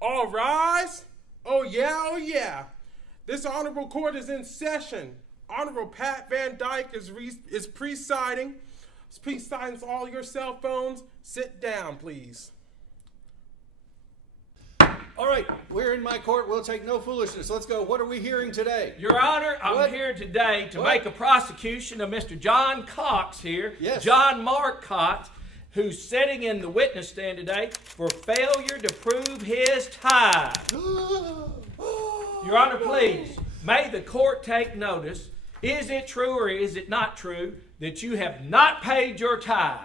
All rise. Oh yeah, oh yeah. This honorable court is in session. Honorable Pat Van Dyke is presiding. Please silence all your cell phones. Sit down, please. All right, we're in my court. We'll take no foolishness. Let's go. What are we hearing today? Your Honor, I'm here today to make a prosecution of Mr. John Cox here. Yes. John Mark Cox, who's sitting in the witness stand today for failure to prove his tithe. Your Honor, please, may the court take notice. Is it true or is it not true that you have not paid your tithe?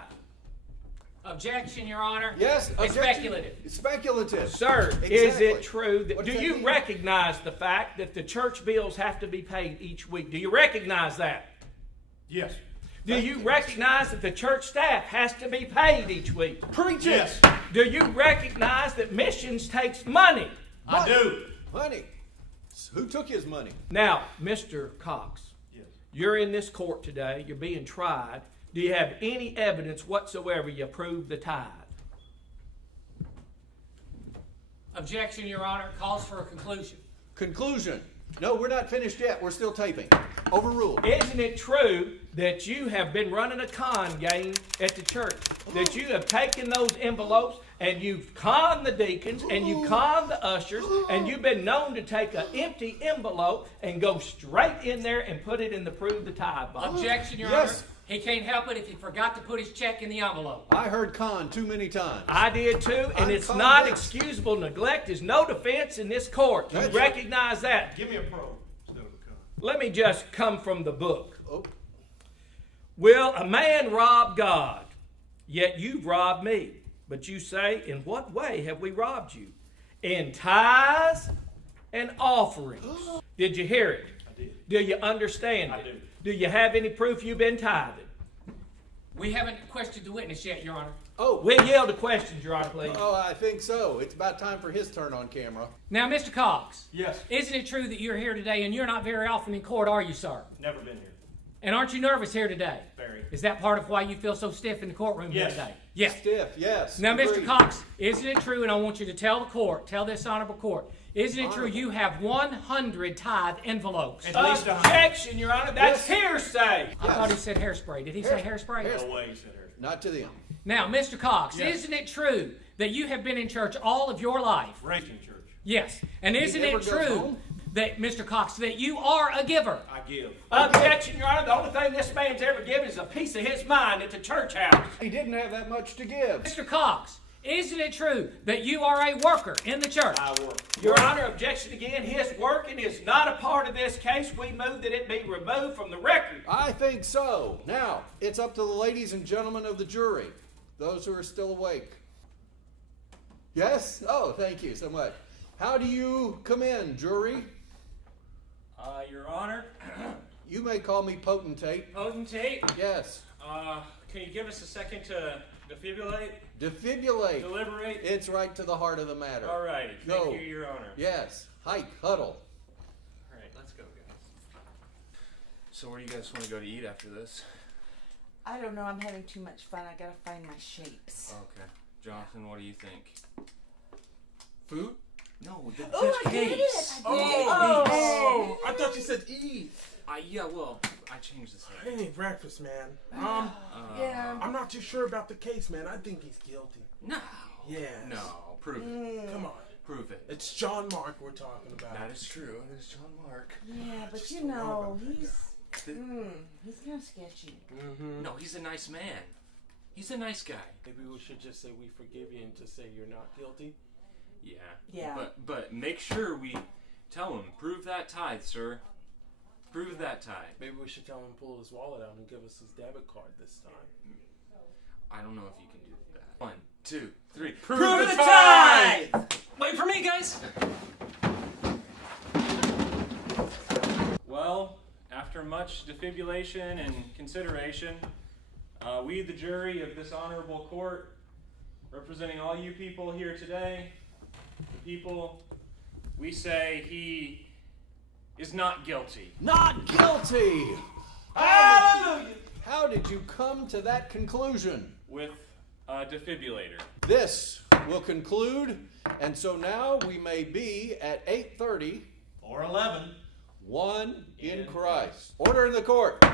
Objection, Your Honor. Yes, it's speculative. It's speculative. Sir, exactly. Is it true that What do does that you mean? recognize the fact that the church bills have to be paid each week? Do you recognize that? Yes. Do you recognize that the church staff has to be paid each week? Preach it. Yes. Do you recognize that missions takes money? I do. Money. Who took his money? Now, Mr. Cox, Yes. you're in this court today. You're being tried. Do you have any evidence whatsoever you prove the tithe? Objection, Your Honor. Calls for a conclusion. Conclusion. No, we're not finished yet. We're still taping. Overruled. Isn't it true that you have been running a con game at the church? That you have taken those envelopes and you've conned the deacons and you conned the ushers and you've been known to take an empty envelope and go straight in there and put it in the prove the tithe box? Objection, Your Yes. Honor. He can't help it if he forgot to put his check in the envelope. I heard con too many times. I did too, and I'm it's not convinced. excusable neglect. Is no defense in this court. You That's recognize that? Give me a pro instead of a con. Let me just come from the book. Oh. Will a man rob God? Yet you've robbed me. But you say, in what way have we robbed you? In tithes and offerings. Did you hear it? I did. Do you understand it? I do. Do you have any proof you've been tithing? We haven't questioned the witness yet, Your Honor. Oh. We'll yield to questions, Your Honor, please. Oh, I think so. It's about time for his turn on camera. Now, Mr. Cox. Yes. Isn't it true that you're here today and you're not very often in court, are you, sir? Never been here. And aren't you nervous here today? Very. Is that part of why you feel so stiff in the courtroom here Yes. today? Yes. Stiff, yes. Now, Mr. Agreed. Cox, isn't it true, and I want you to tell the court, tell this honorable court, isn't it true Honorable. you have 100 tithe envelopes? At least 100. Objection, Your Honor. That's hearsay. I thought he said hairspray. Did he say hairspray? No way you said her. Not to them. Now, Mr. Cox, Yes. isn't it true that you have been in church all of your life? Raised in church. Yes. And isn't never it goes true home? that, Mr. Cox, that you are a giver? I give. Objection, Your Honor. The only thing this man's ever given is a piece of his mind at the church house. He didn't have that much to give. Mr. Cox, isn't it true that you are a worker in the church? I work. Your Honor, objection again. His working is not a part of this case. We move that it be removed from the record. I think so. Now, it's up to the ladies and gentlemen of the jury, those who are still awake. Yes? Oh, thank you so much. How do you come in, jury? Your Honor, You may call me potentate. potentate, Yes. can you give us a second to defibrillate, Defibrillate. deliberate? It's right to the heart of the matter. All righty, Go. thank you, Your Honor. Yes. Hike, huddle. All right, let's go, guys. So where do you guys want to go to eat after this? I don't know. I'm having too much fun. I gotta find my shapes. Okay. Jonathan, what do you think? Food? No, Oh, I did it! I did it! Oh, I thought you said eat. yeah, well, I changed this I didn't eat breakfast, man. yeah. I'm not too sure about the case, man. I think he's guilty. No. Yes. No, prove it. Come on. Prove it. It's John Mark we're talking about. That is true. It is John Mark. Yeah, but Just you don't know know, about he's kind of sketchy. Mm-hmm. No, he's a nice man. He's a nice guy. Maybe we should just say we forgive you and just say you're not guilty. Yeah. Yeah. But make sure we tell him, prove that tithe, sir. Prove that tithe. Maybe we should tell him to pull his wallet out and give us his debit card this time. I don't know if you can do that. 1, 2, 3. Prove the tithe! Wait for me, guys. Well, after much defibrillation and consideration, we, the jury of this honorable court, representing all you people here today, the people, we say he is not guilty. Not guilty! Hallelujah! How did you come to that conclusion? With a defibrillator. This will conclude. And so now we may be at 8:30. Or 11. One in Christ. Order in the court.